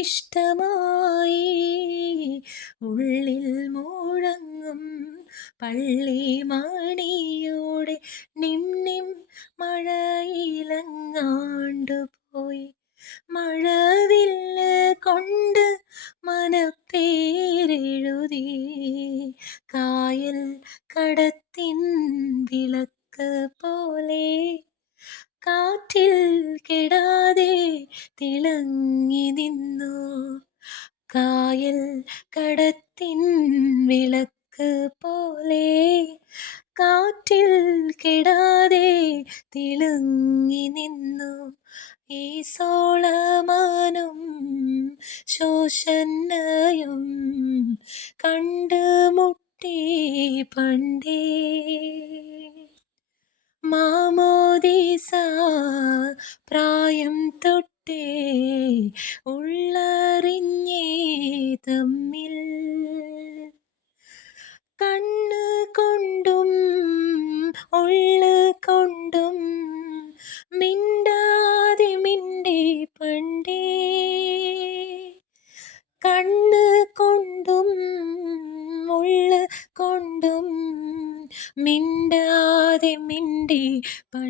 ഇഷ്ടമായി ഉള്ളിൽ മുഴങ്ങും പള്ളി മണിയോടെ നിം നിം മഴയിലങ്ങാണ്ടു പോയി മഴവില്ല് കൊണ്ട് മനപ്പേരെഴുതി കായൽ കടത്തിൻ വിളക്ക് പോലെ കാറ്റിൽ കെടാതെ തിളങ്ങി നിന്നു കായൽ കടത്തിൻ വിളക്ക് പോലെ കാറ്റിൽ കെടാതെ തിളങ്ങി നിന്നു ഈ സോളമനും ശോഷന്നയും കണ്ടുമുട്ടി പണ്ടേ മാമോദീസ പ്രായം തൊട്ടേ ഉള്ളറിഞ്ഞേ തമ്മിൽ കണ്ണ് കൊണ്ടും ഉള്ള് കൊണ്ടും മിണ്ടാതെ മിണ്ടി പണ്ടേ കണ്ണ് കൊണ്ടും ഉള്ള് കൊണ്ടും മിണ്ടാതെ മിണ്ടി പണ്ടേ